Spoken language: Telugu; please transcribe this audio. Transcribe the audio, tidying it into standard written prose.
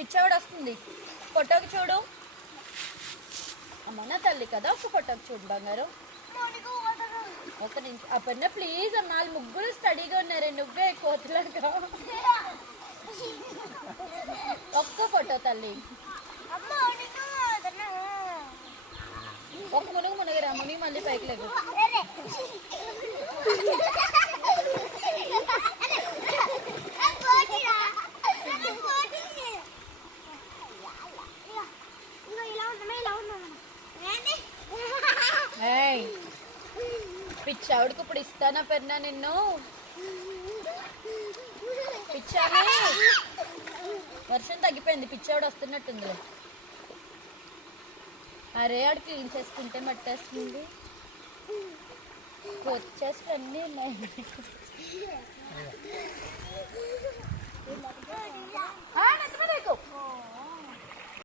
పిచ్చవాడు వస్తుంది. ఫోటోకి చూడు. అమ్మ నా తల్లి కదా, ఒక ఫోటోకి చూడు బంగారు. ఒక నిమిషం అప్పన్న ప్లీజ్ అమ్మ, వాళ్ళు ముగ్గురు స్టడీగా ఉన్నారే, నువ్వే కోతులాగా. ఒక్క ఫోటో తల్లి. ఒక మునగరా, మునిగి మళ్ళీ పైకి లేదు. పిచ్చావుడికి ఇప్పుడు ఇస్తానా పెన్నా నిన్ను? పిచ్చాని వర్షం తగ్గిపోయింది, పిచ్చావుడు వస్తున్నట్టుంది. అరే ఆడు క్లీన్ చేసుకుంటే మట్టేస్తుంది. వచ్చేసి అన్నీ ఉన్నాయి.